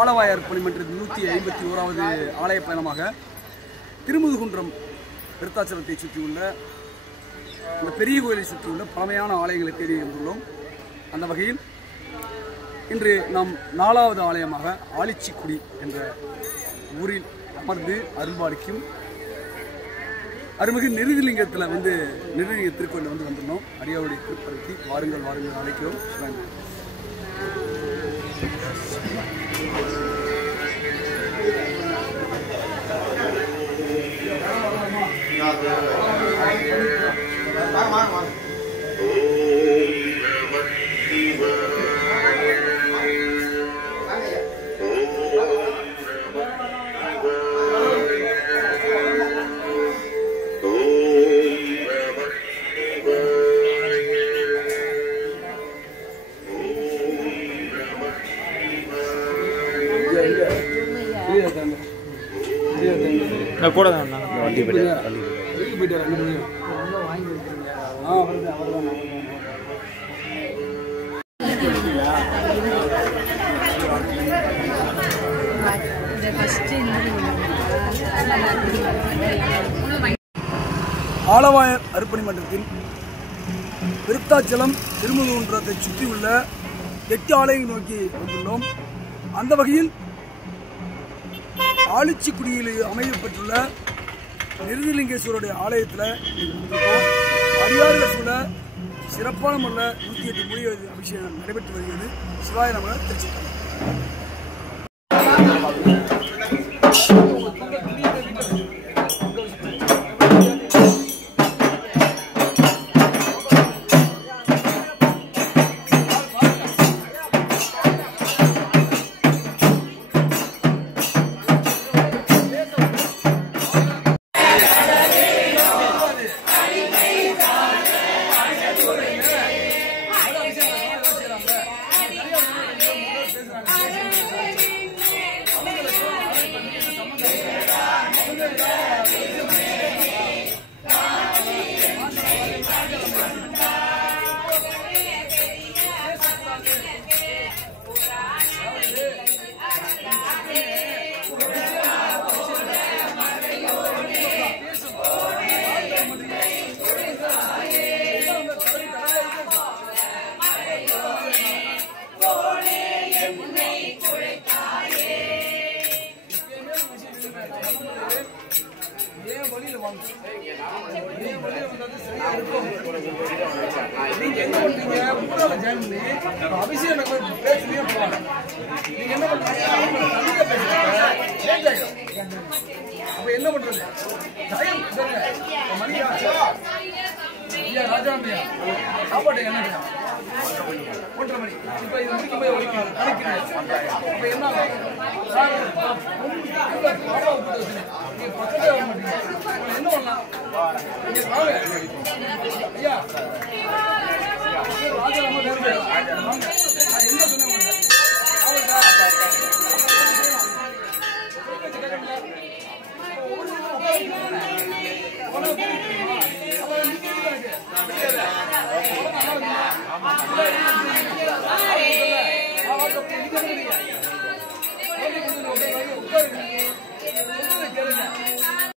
ஆலவாயார் பணிமன்றத்தின் 151வது ஆலய பயணமாக திருமுதுகுன்றம் விருத்தாச்சலத்தை சுற்றியுள்ள இந்த பெரிய கோயிலை சுற்றியுள்ள பழமையான ஆலயங்களை தேடி வந்துள்ளோம். அந்த வகையில் இன்று நாம் 4வது ஆலயமாக ஆலிச்சிக்குடி என்ற ஊரில் அமர்ந்து அருள்பாலிக்கும் அருள்மிகு நிருதிலிங்கத்தில் நிருதிலிங்க திருக்கோயிலில் வந்துள்ளோம். அடியாவுடைய திருப்பதிக்கு வாருங்கள் வாருங்கள் அழைக்கிறோம். கூட தான் வண்டி ஆலவாயார் அர்ப்பணி மன்றத்தில் விருத்தாச்சலம் திருமுதுகுன்றத்தை சுற்றியுள்ள 8 ஆலயங்கள் நோக்கி வந்துள்ளோம். அந்த வகையில் ஆலிச்சிக்குடியில் அமைக்கப்பட்டுள்ள நிருதிலிங்கேஸ்வருடைய ஆலயத்தில் அடியார்கள் சூழ சிறப்பான முறையில் 108 மூலிகை அபிஷேகம் நடைபெற்று வருகிறது. சிவாய நமக. திருச்சிற்றம்பலம். என்ன பண்றது? சாப்பாடு என்ன 1:30 மணி. இப்ப இது முடிக்கும் போது என்ன என்ன பண்ணலாம்? ஐயா என்ன சொன்ன உட்காருங்க.